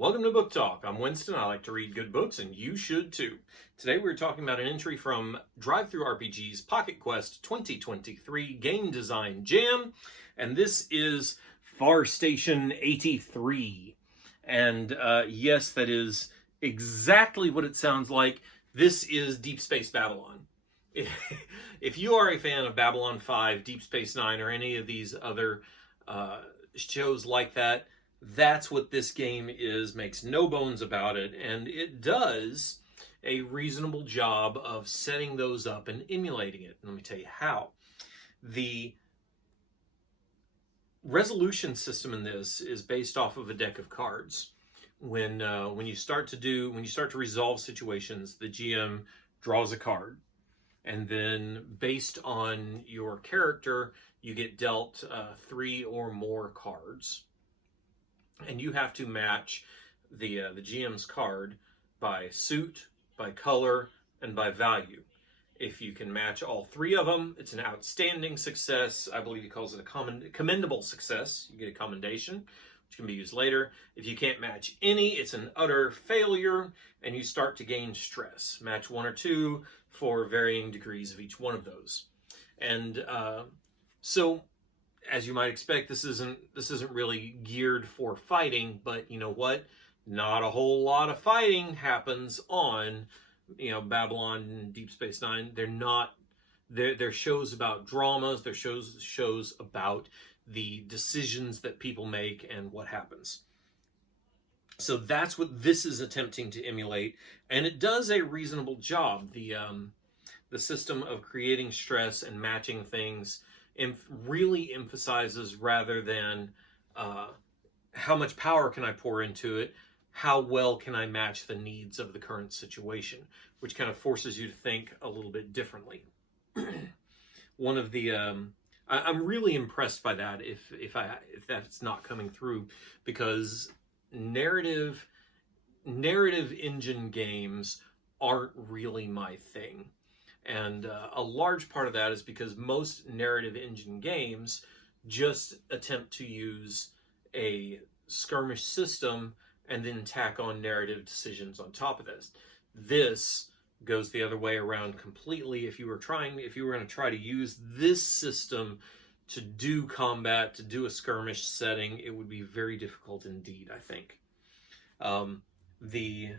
Welcome to Book Talk. I'm Winston. I like to read good books, and you should too. Today we're talking about an entry from DriveThru RPG's Pocket Quest 2023 Game Design Jam, and this is Farstation 83. And yes, that is exactly what it sounds like. This is Deep Space Babylon. If you are a fan of Babylon 5, Deep Space Nine, or any of these other shows like that, that's what this game is, makes no bones about it, and it does a reasonable job of setting those up and emulating it. Let me tell you how. The resolution system in this is based off of a deck of cards. When you start to resolve situations, the GM draws a card, and then based on your character, you get dealt 3 or more cards. And you have to match the GM's card by suit, by color, and by value. If you can match all 3 of them, it's an outstanding success. I believe he calls it a commendable success. You get a commendation, which can be used later. If you can't match any, it's an utter failure, and you start to gain stress. Match 1 or 2 for varying degrees of each one of those. And so, as you might expect, this isn't really geared for fighting, but you know what? Not a whole lot of fighting happens on, Babylon and Deep Space Nine. They're shows about dramas. They're shows about the decisions that people make and what happens. So that's what this is attempting to emulate, and it does a reasonable job. The system of creating stress and matching things really emphasizes, rather than how much power can I pour into it, how well can I match the needs of the current situation, which kind of forces you to think a little bit differently. One of the I'm really impressed by that, if that's not coming through, because narrative engine games aren't really my thing. And a large part of that is because most narrative engine games just attempt to use a skirmish system and then tack on narrative decisions on top of this. This goes the other way around completely. If you were going to try to use this system to do combat, to do a skirmish setting, it would be very difficult indeed, I think. The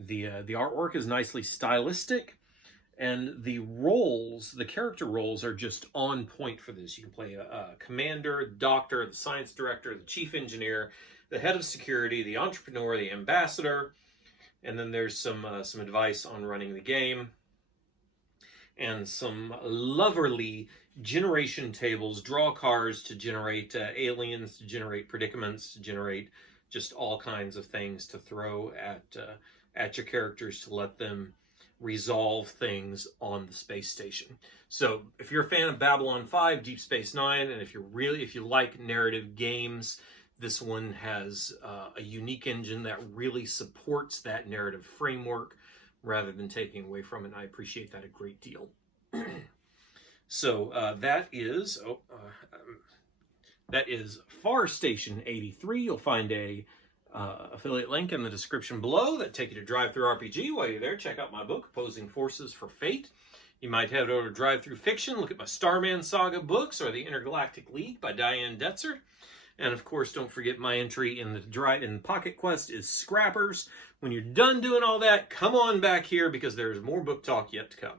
artwork is nicely stylistic. And the character roles are just on point for this. You can play a commander, the doctor, the science director, the chief engineer, the head of security, the entrepreneur, the ambassador, and then there's some advice on running the game, and some loverly generation tables. Draw cards to generate aliens, to generate predicaments, to generate just all kinds of things to throw at your characters to let them resolve things on the space station. So if you're a fan of Babylon 5, Deep Space Nine, and if you like narrative games, this one has a unique engine that really supports that narrative framework rather than taking away from it. And I appreciate that a great deal. So that is Farstation 83. You'll find a affiliate link in the description below that take you to DriveThru RPG. While you're there, check out my book, Opposing Forces for Fate. You might head over to DriveThru Fiction, look at my Starman Saga books, or the Intergalactic League by Diane Detzer. And of course, don't forget my entry in the Pocket Quest is Scrappers. When you're done doing all that, come on back here, because there's more book talk yet to come.